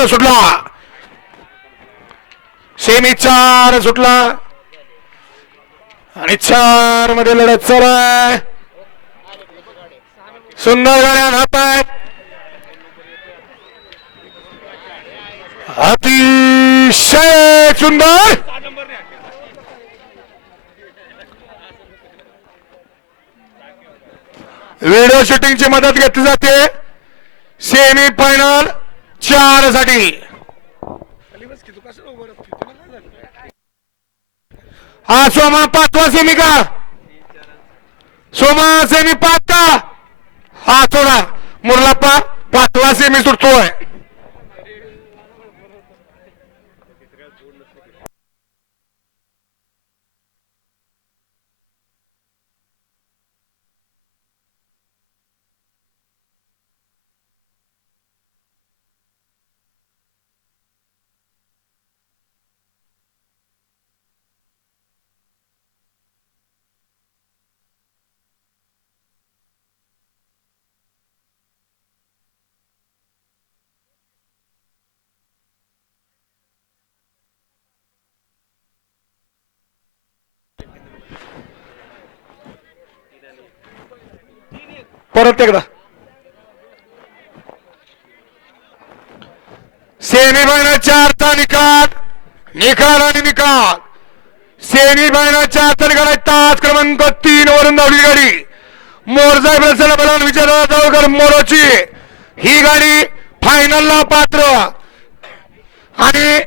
सुटला. सेमी चार सुटला. आणि चारमध्ये लढत चालू सुंदर गाड्या धावत अतिशय सुंदर. व्हिडिओ शूटिंगची मदत घेतली जाते. सेमी फायनल चारसाठी हा सोमा पाचवा सेमी का सोमा सेमी पाच का हा सोडा. मुरलाप्पा पाचवा सेमी सुटतोय. परत एकदा. सेमी फायनल चारचा निकाल निकाल आणि निकाल. सेमी फायनल चारचा निकाल तास क्रमांक तीन वरून धावली गाडी. मोरजा प्रसन्न बलान विचारा जवळकर मोरोची. ही गाडी फायनलला पात्र. आणि